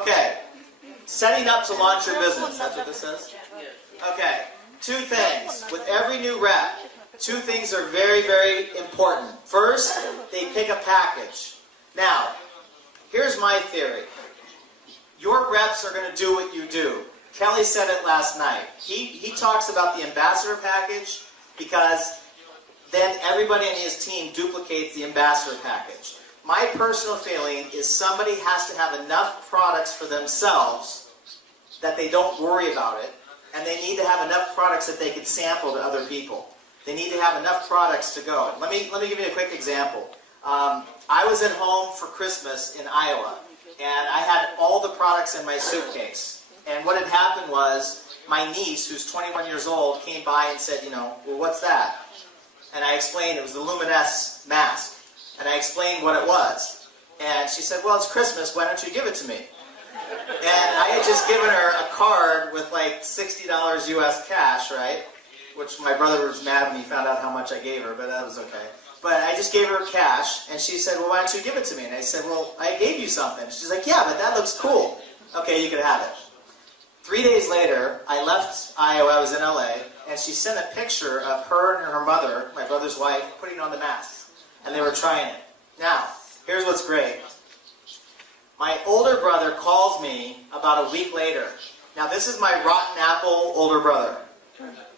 Okay. Setting up to launch your business. That's what this says? Okay. 2 things. With every new rep, 2 things are very, very important. First, they pick a package. Now, here's my theory. Your reps are going to do what you do. Kelly said it last night. He talks about the ambassador package because then everybody on his team duplicates the ambassador package. My personal feeling is somebody has to have enough products for themselves that they don't worry about it, and they need to have enough products that they can sample to other people. They need to have enough products to go. Let me give you a quick example. I was at home for Christmas in Iowa, and I had all the products in my suitcase. And what had happened was, my niece, who's 21 years old, came by and said, well, what's that? And I explained it was the Luminous mask. And I explained what it was. And she said, well, it's Christmas, why don't you give it to me? And I had just given her a card with like $60 US cash, right? Which my brother was mad when he found out how much I gave her, but that was okay. But I just gave her cash, and she said, well, why don't you give it to me? And I said, well, I gave you something. She's like, yeah, but that looks cool. Okay, you can have it. 3 days later, I left Iowa, I was in LA, and she sent a picture of her and her mother, my brother's wife, putting on the mask. And they were trying it. Now, here's what's great. My older brother calls me about a week later. Now, this is my rotten apple older brother,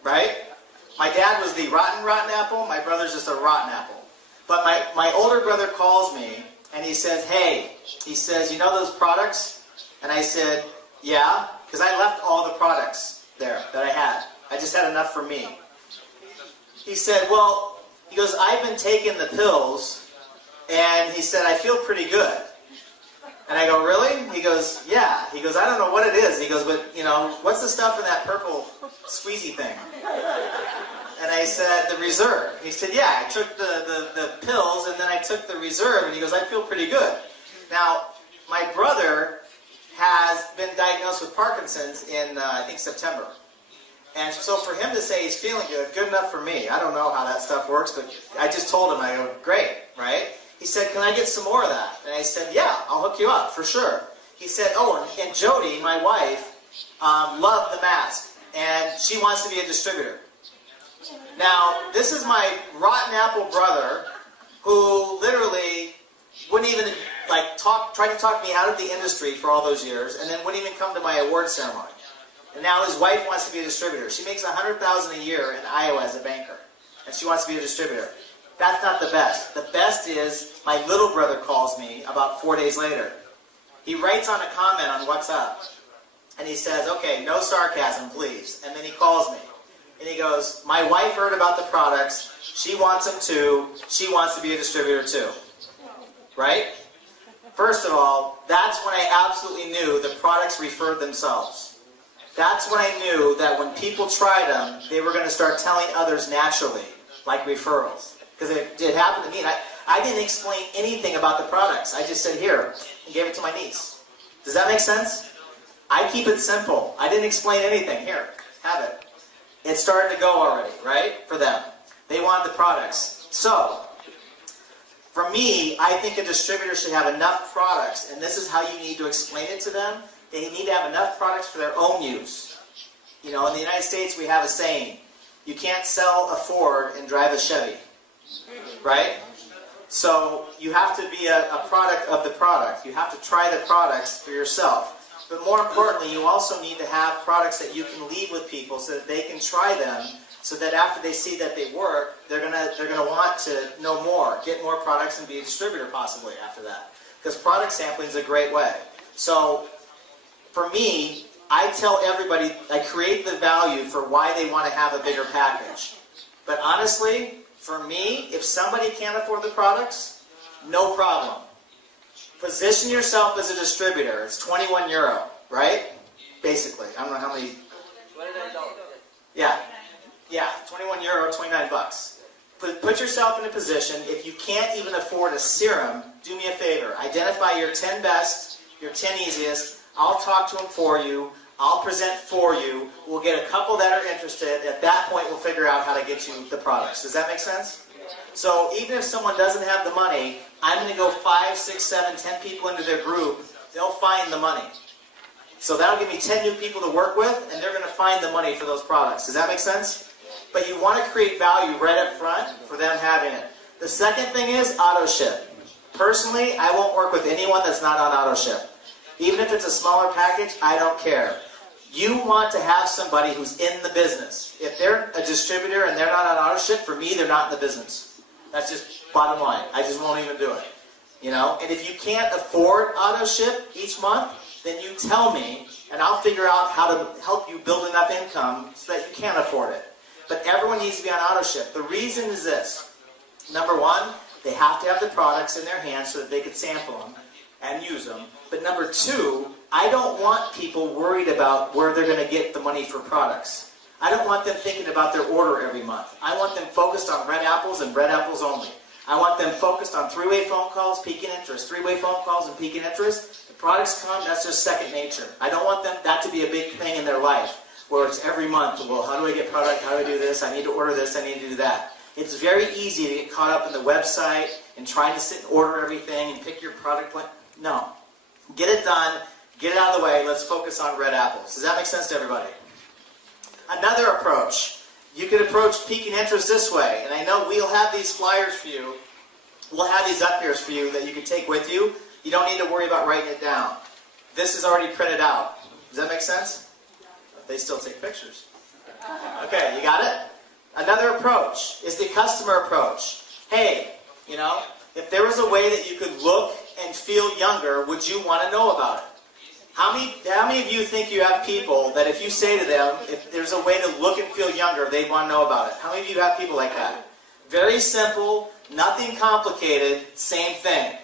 right? My dad was the rotten apple. My brother's just a rotten apple. But my older brother calls me, and he says, hey, he says, you know those products? And I said, yeah, because I left all the products there that I had. I just had enough for me. He said, well, he goes, I've been taking the pills, and he said, I feel pretty good. And I go, really? He goes, yeah. He goes, I don't know what it is. He goes, but, what's the stuff in that purple squeezy thing? And I said, the Reserve. He said, yeah, I took the pills, and then I took the Reserve, and he goes, I feel pretty good. Now, my brother has been diagnosed with Parkinson's in, I think, September. And so for him to say he's feeling good enough for me. I don't know how that stuff works, but I just told him, I go, great, right? He said, can I get some more of that? And I said, yeah, I'll hook you up, for sure. He said, oh, and Jody, my wife, loved the mask, and she wants to be a distributor. Now, this is my rotten apple brother who literally wouldn't even, tried to talk me out of the industry for all those years, and then wouldn't even come to my award ceremony. And now his wife wants to be a distributor. She makes $100,000 a year in Iowa as a banker, and she wants to be a distributor. That's not the best. The best is my little brother calls me about 4 days later. He writes on a comment on WhatsApp, and he says, okay, no sarcasm, please. And then he calls me, and he goes, my wife heard about the products. She wants them too. She wants to be a distributor too. Right? First of all, that's when I absolutely knew the products referred themselves. That's when I knew that when people tried them, they were going to start telling others naturally, like referrals. Because it happened to me, and I didn't explain anything about the products. I just said, here, and gave it to my niece. Does that make sense? I keep it simple. I didn't explain anything. Here, have it. It started to go already, right, for them. They wanted the products. So, for me, I think a distributor should have enough products, and this is how you need to explain it to them. They need to have enough products for their own use. In the United States, we have a saying, you can't sell a Ford and drive a Chevy, right? So you have to be a product of the product. You have to try the products for yourself. But more importantly, you also need to have products that you can leave with people so that they can try them, so that after they see that they work, they're gonna want to know more, get more products, and be a distributor possibly after that. Because product sampling is a great way. So for me, I tell everybody, I create the value for why they want to have a bigger package. But honestly, for me, if somebody can't afford the products, no problem. Position yourself as a distributor. It's 21 euro, right? Basically. I don't know how many. Yeah. Yeah, 21 euro, 29 bucks. Put yourself in a position, if you can't even afford a serum, do me a favor. Identify your 10 best, your 10 easiest. I'll talk to them for you. I'll present for you. We'll get a couple that are interested. At that point, we'll figure out how to get you the products. Does that make sense? So even if someone doesn't have the money, I'm going to go 5, 6, 7, 10 people into their group they'll find the money. So that'll give me 10 new people to work with, and they're going to find the money for those products. Does that make sense? But you want to create value right up front for them having it. The second thing is auto ship. Personally, I won't work with anyone that's not on auto ship. Even if it's a smaller package, I don't care. You want to have somebody who's in the business. If they're a distributor and they're not on auto ship, for me, they're not in the business. That's just bottom line. I just won't even do it. You know? And if you can't afford auto ship each month, then you tell me, and I'll figure out how to help you build enough income so that you can afford it. But everyone needs to be on auto ship. The reason is this. Number one, they have to have the products in their hands so that they can sample them and use them. But number two, I don't want people worried about where they're going to get the money for products. I don't want them thinking about their order every month. I want them focused on red apples and red apples only. I want them focused on three-way phone calls, peaking interest, three-way phone calls and peaking interest. The products come, that's just second nature. I don't want them that to be a big thing in their life where it's every month, well, how do I get product, how do I do this, I need to order this, I need to do that. It's very easy to get caught up in the website and trying to sit and order everything and pick your product plan. No. Get it done, get it out of the way, let's focus on red apples. Does that make sense to everybody? Another approach. You could approach peaking interest this way, and I know we'll have these flyers for you. We'll have these up here for you that you can take with you. You don't need to worry about writing it down. This is already printed out. Does that make sense? They still take pictures. Okay, you got it? Another approach is the customer approach. Hey, you know, if there was a way that you could look and feel younger, would you want to know about it? How many of you think you have people that if you say to them, if there's a way to look and feel younger, they'd want to know about it? How many of you have people like that? Very simple, nothing complicated, same thing.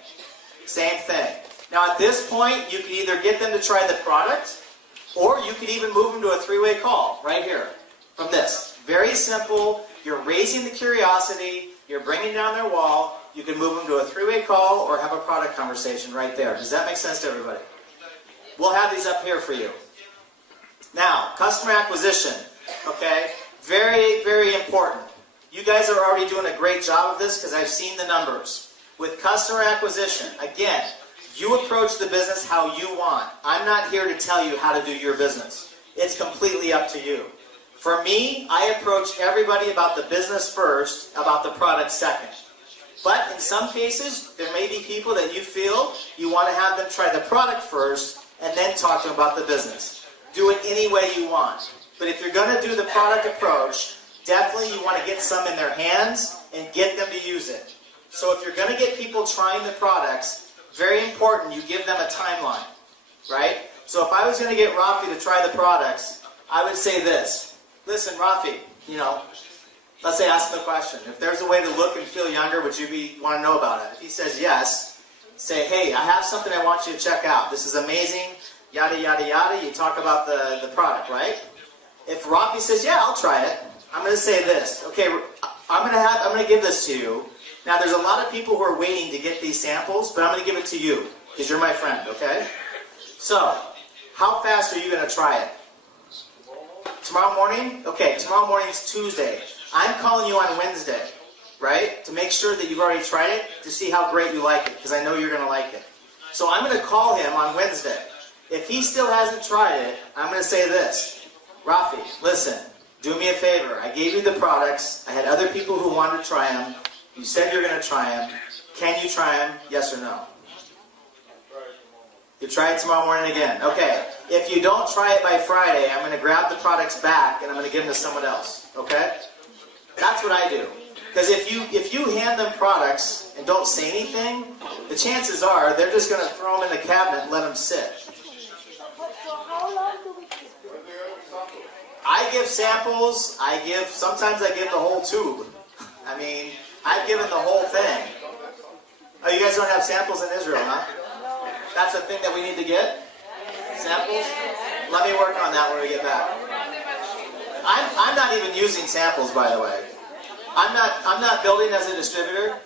Same thing. Now at this point, you can either get them to try the product, or you could even move them to a three-way call, right here, from this. Very simple, you're raising the curiosity, you're bringing down their wall, you can move them to a three-way call or have a product conversation right there. Does that make sense to everybody? We'll have these up here for you. Now, customer acquisition, okay? Very, very important. You guys are already doing a great job of this because I've seen the numbers. With customer acquisition, again, you approach the business how you want. I'm not here to tell you how to do your business. It's completely up to you. For me, I approach everybody about the business first, about the product second. But in some cases, there may be people that you feel you want to have them try the product first and then talk to them about the business. Do it any way you want. But if you're going to do the product approach, definitely you want to get some in their hands and get them to use it. So if you're going to get people trying the products, very important you give them a timeline, right? So if I was going to get Rafi to try the products, I would say this. Listen, Rafi, you know, let's say ask him the question. If there's a way to look and feel younger, would you want to know about it? If he says yes, say, hey, I have something I want you to check out. This is amazing, yada, yada, yada. You talk about the product, right? If Rafi says, yeah, I'll try it, I'm going to say this. Okay, I'm going to give this to you. Now, there's a lot of people who are waiting to get these samples, but I'm going to give it to you because you're my friend, okay? So, how fast are you going to try it? Tomorrow morning? Okay, tomorrow morning is Tuesday. I'm calling you on Wednesday, right? To make sure that you've already tried it, to see how great you like it, because I know you're going to like it. So I'm going to call him on Wednesday. If he still hasn't tried it, I'm going to say this. Rafi, listen, do me a favor. I gave you the products. I had other people who wanted to try them. You said you're going to try them. Can you try them? Yes or no? You try it tomorrow morning again. Okay. If you don't try it by Friday, I'm going to grab the products back and I'm going to give them to someone else. Okay? That's what I do. Because if you hand them products and don't say anything, the chances are they're just going to throw them in the cabinet and let them sit. I give samples. Sometimes I give the whole tube. I mean, I've given the whole thing. Oh, you guys don't have samples in Israel, huh? That's a thing that we need to get? Samples? Let me work on that when we get back. I'm not even using samples, by the way. I'm not building as a distributor.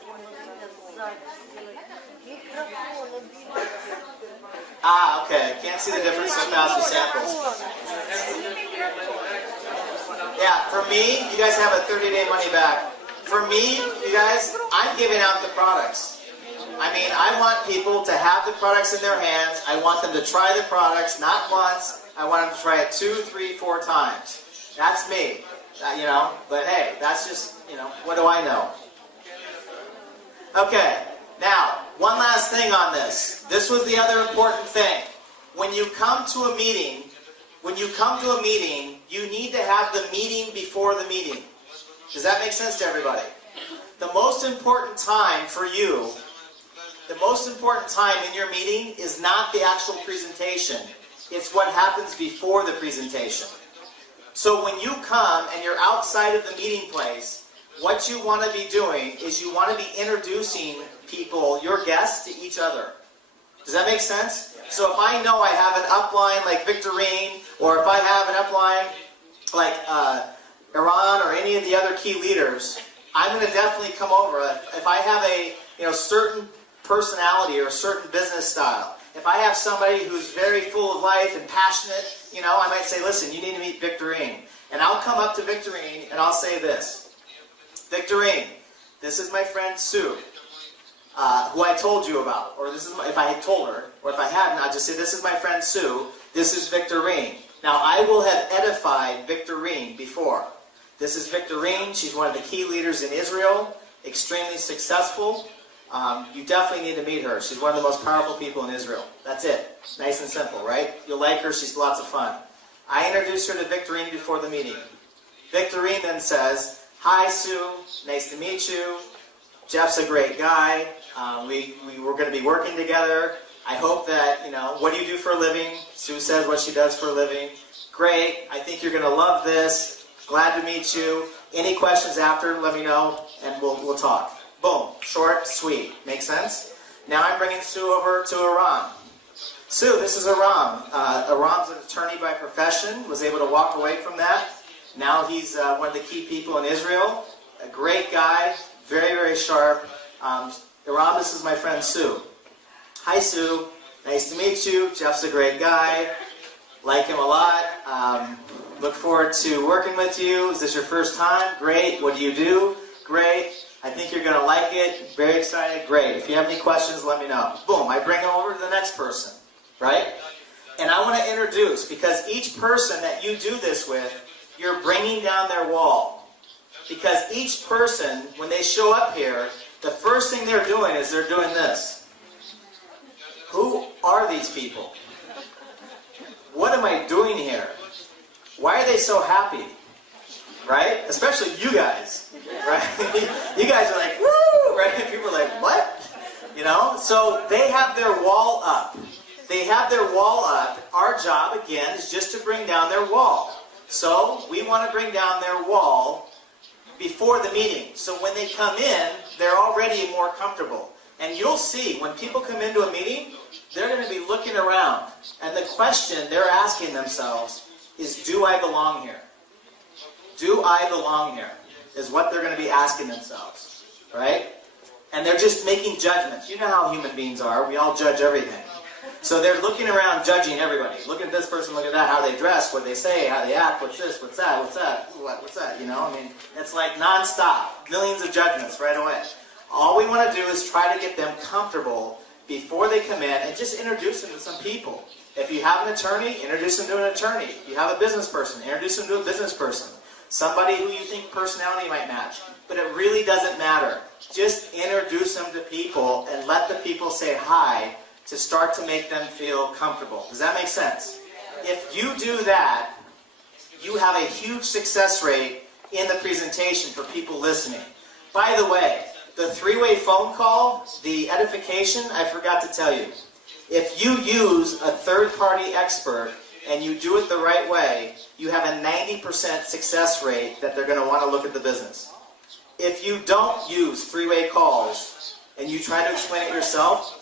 Ah, okay. Can't see the difference so fast with samples. Yeah, for me, you guys have a 30-day money back. For me, you guys, I'm giving out the products. I mean, I want people to have the products in their hands. I want them to try the products, not once. I want them to try it 2, 3, 4 times. That's me, you know. But hey, that's just, you know, what do I know? Okay, now, one last thing on this. This was the other important thing. When you come to a meeting, you need to have the meeting before the meeting. Does that make sense to everybody? The most important time for you, the most important time in your meeting is not the actual presentation. It's what happens before the presentation. So when you come and you're outside of the meeting place, what you want to be doing is you want to be introducing people, your guests, to each other. Does that make sense? So if I know I have an upline like Victorine, or if I have an upline like Iran or any of the other key leaders, I'm going to definitely come over. If I have a certain personality or a certain business style, if I have somebody who's very full of life and passionate, I might say, listen, you need to meet Victorine. And I'll come up to Victorine and I'll say this. Victorine, this is my friend Sue, who I told you about. Or this is if I had told her, or if I hadn't, I'd just say, this is my friend Sue, this is Victorine. Now, I will have edified Victorine before. This is Victorine. She's one of the key leaders in Israel, extremely successful. You definitely need to meet her. She's one of the most powerful people in Israel. That's it. Nice and simple, right? You'll like her. She's lots of fun. I introduced her to Victorine before the meeting. Victorine then says, hi, Sue. Nice to meet you. Jeff's a great guy. We're going to be working together. I hope that, what do you do for a living? Sue says what she does for a living. Great. I think you're going to love this. Glad to meet you. Any questions after, let me know, and we'll talk. Boom. Short, sweet. Make sense? Now I'm bringing Sue over to Aram. Sue, this is Aram. Aram's an attorney by profession, was able to walk away from that. Now he's one of the key people in Israel. A great guy, very, very sharp. Aram, this is my friend Sue. Hi, Sue. Nice to meet you. Jeff's a great guy. Like him a lot. Look forward to working with you. Is this your first time? Great. What do you do? Great. I think you're going to like it. Very excited. Great. If you have any questions, let me know. Boom. I bring them over to the next person. Right? And I want to introduce, because each person that you do this with, you're bringing down their wall. Because each person, when they show up here, the first thing they're doing is they're doing this. Who are these people? What am I doing here? Why are they so happy? Right? Especially you guys. Right? You guys are like, woo! Right? People are like, what? So they have their wall up. They have their wall up. Our job, again, is just to bring down their wall. So we want to bring down their wall before the meeting. So when they come in, they're already more comfortable. And you'll see, when people come into a meeting, they're going to be looking around. And the question they're asking themselves is, do I belong here? Do I belong here? Is what they're going to be asking themselves. Right? And they're just making judgments. You know how human beings are. We all judge everything. So they're looking around, judging everybody. Look at this person, look at that, how they dress, what they say, how they act, what's this, what's that, what's that, what's that, it's like non-stop. Millions of judgments right away. All we want to do is try to get them comfortable before they come in and just introduce them to some people. If you have an attorney, introduce them to an attorney. If you have a business person, introduce them to a business person. Somebody who you think personality might match. But it really doesn't matter. Just introduce them to people and let the people say hi to start to make them feel comfortable. Does that make sense? If you do that, you have a huge success rate in the presentation for people listening. By the way, the three-way phone call, the edification, I forgot to tell you. If you use a third-party expert and you do it the right way, you have a 90% success rate that they're going to want to look at the business. If you don't use three-way calls and you try to explain it yourself,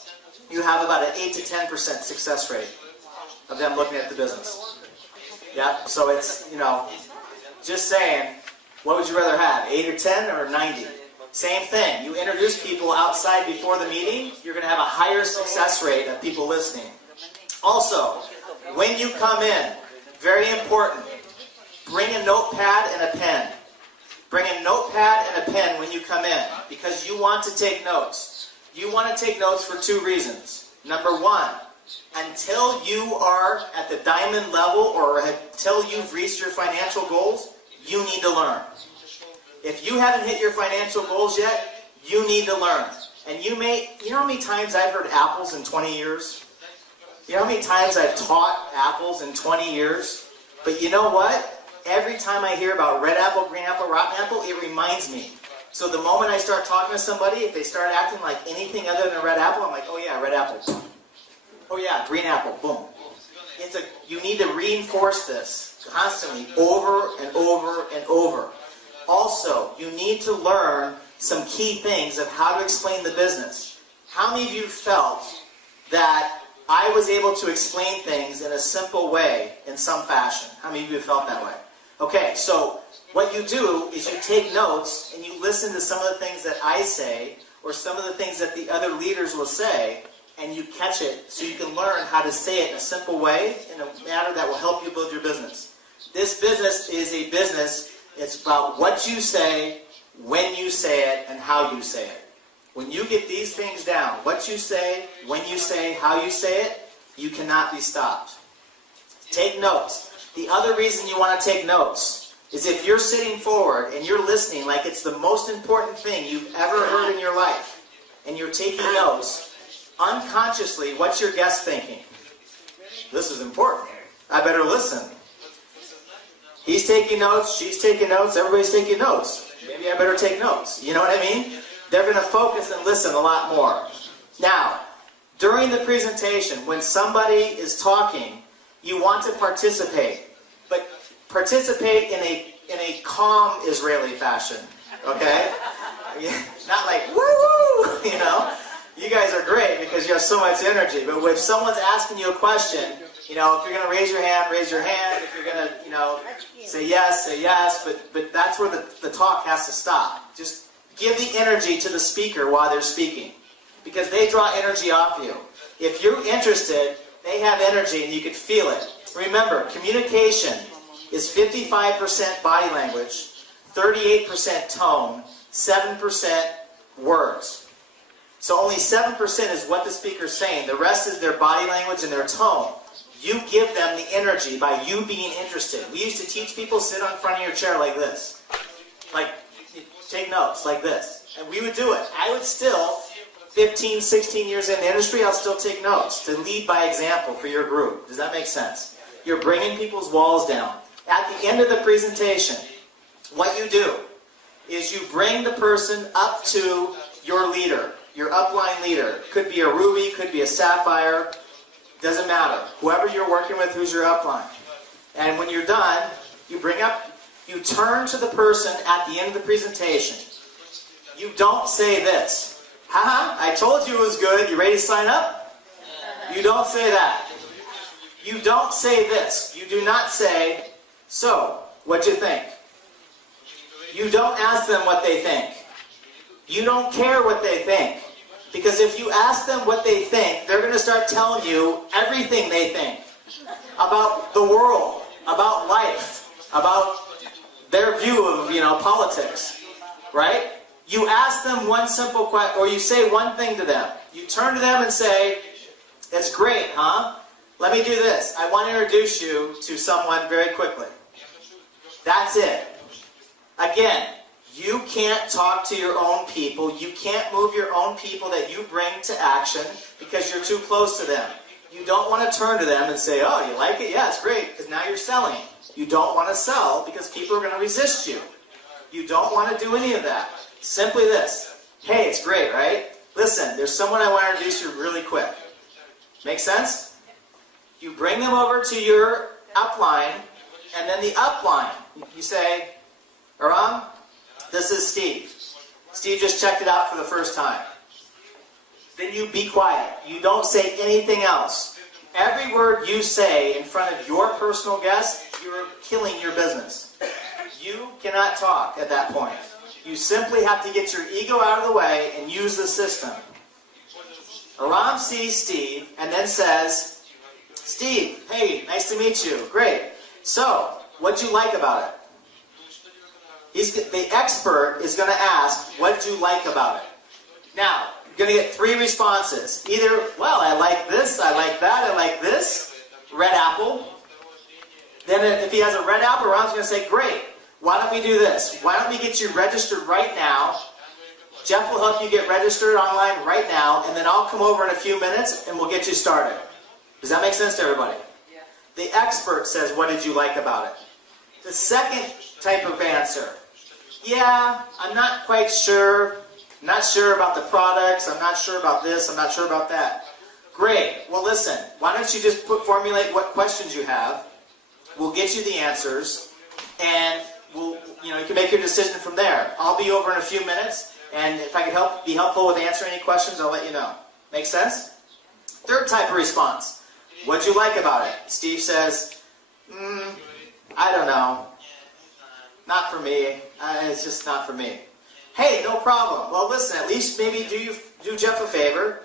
you have about an 8 to 10% success rate of them looking at the business. Yeah, so it's, just saying, what would you rather have, 8 or 10 or 90? Same thing. You introduce people outside before the meeting, you're going to have a higher success rate of people listening. Also, when you come in, very important, bring a notepad and a pen. Bring a notepad and a pen when you come in, because you want to take notes. You want to take notes for 2 reasons. Number 1, until you are at the diamond level or until you've reached your financial goals, you need to learn. If you haven't hit your financial goals yet, you need to learn. And you know how many times I've heard apples in 20 years? You know how many times I've taught apples in 20 years? But you know what? Every time I hear about red apple, green apple, rotten apple, it reminds me. So the moment I start talking to somebody, if they start acting like anything other than a red apple, I'm like, oh yeah, red apple. Oh yeah, green apple, boom. You need to reinforce this constantly, over and over and over. Also, you need to learn some key things of how to explain the business. How many of you felt that I was able to explain things in a simple way, in some fashion? How many of you felt that way? Okay, so what you do is you take notes and you listen to some of the things that I say or some of the things that the other leaders will say, and you catch it so you can learn how to say it in a simple way, in a manner that will help you build your business. This business is a business. It's about what you say, when you say it, and how you say it. When you get these things down, what you say, when you say, how you say it, you cannot be stopped. Take notes. The other reason you want to take notes is if you're sitting forward and you're listening like it's the most important thing you've ever heard in your life, and you're taking notes, unconsciously, what's your guest thinking? This is important. I better listen. He's taking notes, she's taking notes, everybody's taking notes. Maybe I better take notes. You know what I mean? They're going to focus and listen a lot more. Now, during the presentation, when somebody is talking, you want to participate. But participate in a calm Israeli fashion. Okay? Not like, woo-woo! You know? You guys are great because you have so much energy. But if someone's asking you a question, you know, if you're going to raise your hand, raise your hand. If you're going to, you know, say yes, say yes. But that's where the talk has to stop. Just give the energy to the speaker while they're speaking. Because they draw energy off you. If you're interested, they have energy and you can feel it. Remember, communication is 55% body language, 38% tone, 7% words. So only 7% is what the speaker's saying. The rest is their body language and their tone. You give them the energy by you being interested. We used to teach people sit on front of your chair like this. Like, take notes like this. And we would do it. I would still, 15, 16 years in the industry, I'll still take notes to lead by example for your group. Does that make sense? You're bringing people's walls down. At the end of the presentation, what you do is you bring the person up to your leader, your upline leader. Could be a ruby, could be a sapphire, doesn't matter. Whoever you're working with, who's your upline. And when you're done, you turn to the person at the end of the presentation. You don't say this. Haha, I told you it was good. You ready to sign up? You don't say that. You don't say this. You do not say, so, what'd you think? You don't ask them what they think. You don't care what they think. Because if you ask them what they think, they're going to start telling you everything they think. About the world, about life, about their view of, politics. Right? You ask them one simple question, or you say one thing to them. You turn to them and say, that's great, huh? Let me do this. I want to introduce you to someone very quickly. That's it. Again, you can't talk to your own people. You can't move your own people that you bring to action because you're too close to them. You don't want to turn to them and say, oh, you like it? Yeah, it's great, because now you're selling. You don't want to sell because people are going to resist you. You don't want to do any of that. Simply this. Hey, it's great, right? Listen, there's someone I want to introduce you really quick. Make sense? You bring them over to your upline, and then the upline, you say, Aram, this is Steve. Steve just checked it out for the first time. Then you be quiet. You don't say anything else. Every word you say in front of your personal guest, you're killing your business. You cannot talk at that point. You simply have to get your ego out of the way and use the system. Aram sees Steve and then says, Steve, hey, nice to meet you. Great. So, what'd you like about it? The expert is going to ask, what did you like about it? Now, You're going to get 3 responses. Either, well, I like this, I like that, I like this. Red apple. Then if he has a red apple, Ron's going to say, great. Why don't we do this? Why don't we get you registered right now? Jeff will help you get registered online right now, and then I'll come over in a few minutes and we'll get you started. Does that make sense to everybody? Yeah. The expert says, what did you like about it? The second type of answer, yeah, I'm not quite sure. I'm not sure about the products. I'm not sure about this. I'm not sure about that. Great. Well, listen, why don't you just formulate what questions you have. We'll get you the answers, and you can make your decision from there. I'll be over in a few minutes, and if I can be helpful with answering any questions, I'll let you know. Make sense? Third type of response. What'd you like about it? Steve says, I don't know. Not for me. It's just not for me. Hey, no problem. Well, listen, at least maybe do Jeff a favor.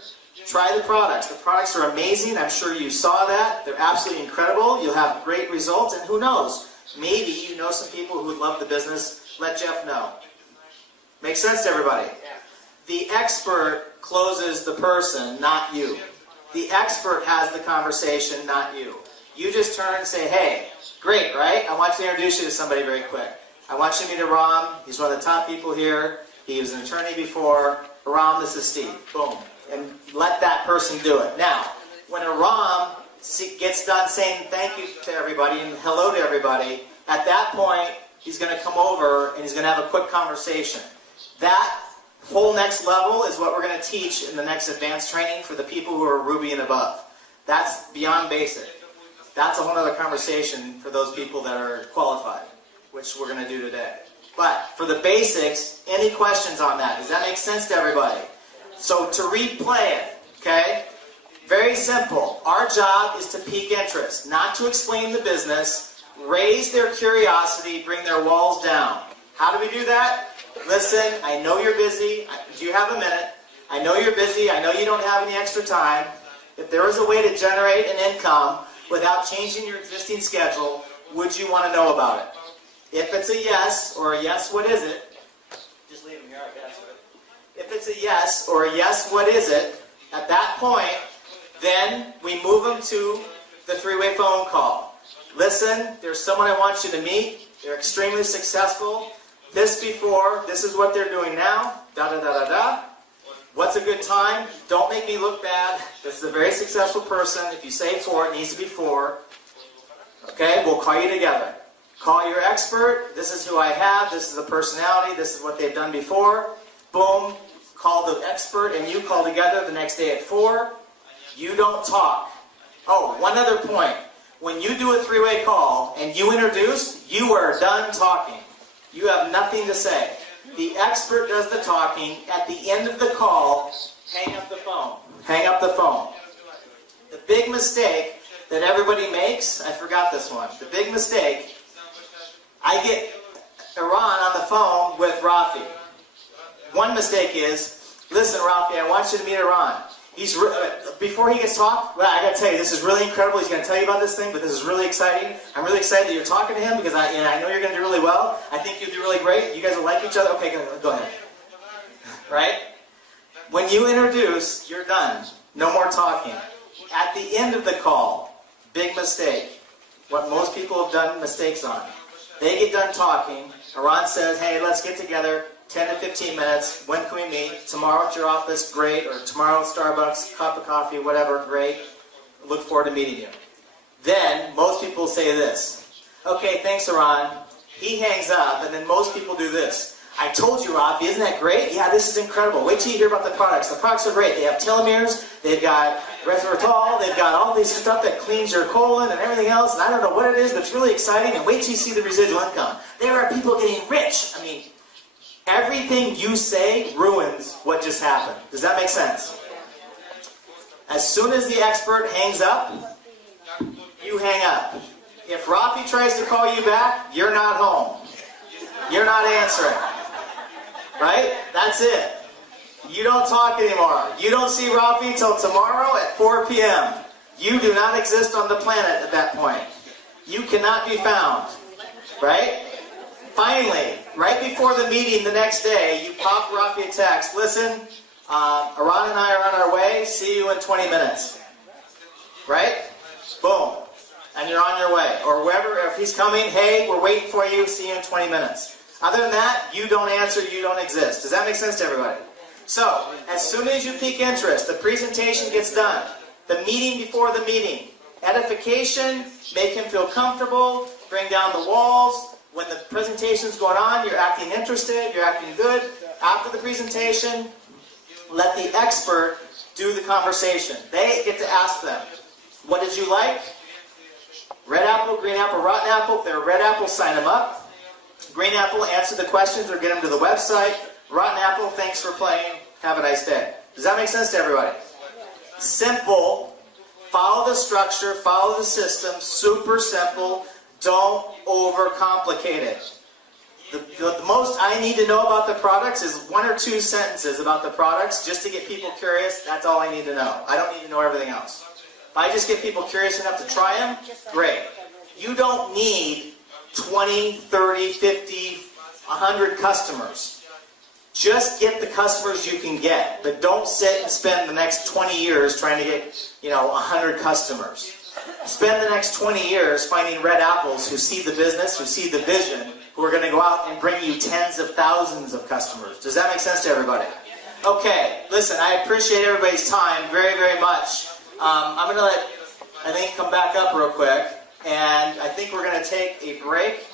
Try the products. The products are amazing. I'm sure you saw that. They're absolutely incredible. You'll have great results. And who knows? Maybe you know some people who would love the business. Let Jeff know. Make sense to everybody? The expert closes the person, not you. The expert has the conversation, not you. You just turn and say, hey, great, right? I want to introduce you to somebody very quick. I want you to meet Aram. He's one of the top people here. He was an attorney before. Aram, this is Steve. Boom. And let that person do it. Now, when Aram gets done saying thank you to everybody and hello to everybody, at that point, he's going to come over and he's going to have a quick conversation. That whole next level is what we're going to teach in the next advanced training for the people who are Ruby and above. That's beyond basic. That's a whole other conversation for those people that are qualified, which we're going to do today. But for the basics, any questions on that? Does that make sense to everybody? So to replay it, okay? Very simple. Our job is to pique interest, not to explain the business, raise their curiosity, bring their walls down. How do we do that? Listen, I know you're busy. Do you have a minute? I know you're busy. I know you don't have any extra time. If there is a way to generate an income without changing your existing schedule, would you want to know about it? If it's a yes, or a yes, what is it? Just leave them here, I guess. If it's a yes, or a yes, what is it? At that point, then we move them to the 3-way phone call. Listen, there's someone I want you to meet. They're extremely successful. This before, this is what they're doing now. Da-da-da-da-da. What's a good time? Don't make me look bad. This is a very successful person. If you say 4, it needs to be 4. Okay, we'll call you together. Call your expert. This is who I have. This is the personality. This is what they've done before. Boom. Call the expert and you call together the next day at 4. You don't talk. Oh, one other point. When you do a 3-way call and you introduce, you are done talking. You have nothing to say. The expert does the talking. At the end of the call, hang up the phone. Hang up the phone. The big mistake that everybody makes, I forgot this one. The big mistake, I get Iran on the phone with Rafi. One mistake is, listen Rafi, I want you to meet Iran. Before he gets talked, well, I got to tell you, this is really incredible. He's going to tell you about this thing, but this is really exciting. I'm really excited that you're talking to him because I know you're going to do really well. I think you'll do really great. You guys will like each other. Okay, go ahead. Right? When you introduce, you're done. No more talking. At the end of the call, big mistake. What most people have done mistakes on. They get done talking. Iran says, hey, let's get together. 10 to 15 minutes. When can we meet? Tomorrow at your office, great. Or tomorrow at Starbucks, cup of coffee, whatever, great. Look forward to meeting you. Then, most people say this. Okay, thanks, Iran. He hangs up, and then most people do this. I told you, Rafi, isn't that great? Yeah, this is incredible. Wait till you hear about the products. The products are great. They have telomeres, they've got resveratrol, they've got all this stuff that cleans your colon and everything else, and I don't know what it is, but it's really exciting, and wait till you see the residual income. There are people getting rich. I mean, everything you say ruins what just happened. Does that make sense? As soon as the expert hangs up, you hang up. If Rafi tries to call you back, you're not home. You're not answering. Right? That's it. You don't talk anymore. You don't see Rafi until tomorrow at 4 p.m. You do not exist on the planet at that point. You cannot be found. Right? Finally, right before the meeting the next day, you pop Rafi a text. Listen, Aran and I are on our way. See you in 20 minutes. Right? Boom. And you're on your way. Or wherever, if he's coming, hey, we're waiting for you. See you in 20 minutes. Other than that, you don't answer, you don't exist. Does that make sense to everybody? So, as soon as you pique interest, the presentation gets done. The meeting before the meeting. Edification, make him feel comfortable, bring down the walls. When the presentation's going on, you're acting interested, you're acting good. After the presentation, let the expert do the conversation. They get to ask them, what did you like? Red apple, green apple, rotten apple. If they're red apple, sign them up. Green apple, answer the questions or get them to the website. Rotten apple, thanks for playing. Have a nice day. Does that make sense to everybody? Simple. Follow the structure, follow the system. Super simple. Don't overcomplicate it. The most I need to know about the products is 1 or 2 sentences about the products just to get people curious. That's all I need to know. I don't need to know everything else. If I just get people curious enough to try them, great. You don't need 20, 30, 50, 100 customers. Just get the customers you can get, but don't sit and spend the next 20 years trying to get, 100 customers. Spend the next 20 years finding red apples who see the business, who see the vision, who are going to go out and bring you tens of thousands of customers. Does that make sense to everybody? Okay, listen, I appreciate everybody's time very, very much. I'm going to let Elaine come back up real quick, and I think we're going to take a break.